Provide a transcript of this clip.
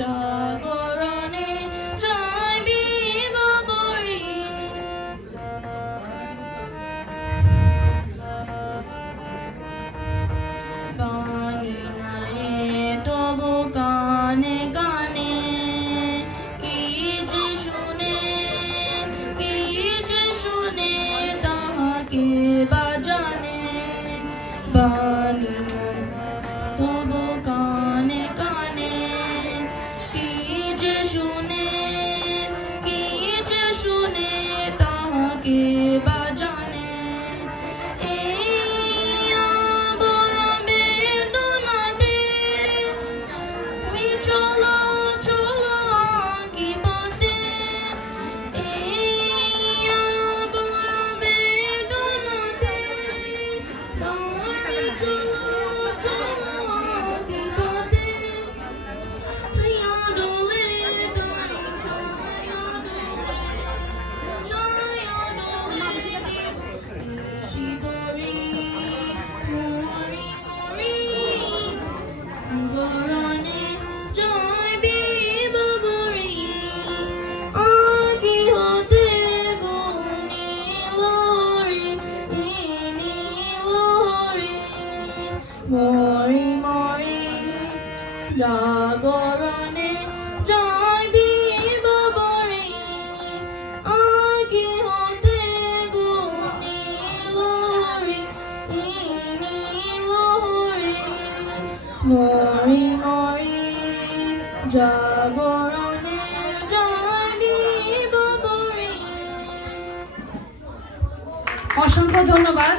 জাগরণে জয় বিবাবরী। বাণী নায়ে তবু গানে গানে কি যে শুনে তাহাকে বা জানে। বাণী তবু গানে গানে কি যে শুনে তাহাকে বা জানে। এই আবর বেদনাতে তুমি চলো কি পথে। এই আবর বেদনাতে তুমি চলো কি পথে। ছায়া ডোলে শিগরি মরি গরণে জয় বিবাবরী। আগি হতে গো নীলহরি মরি জাগরণে জয় বিবাবরী। আগি হতে গো নীলহরি মরি জাগরণে জয় বিবাবরী। অসংখ্য ধন্যবাদ।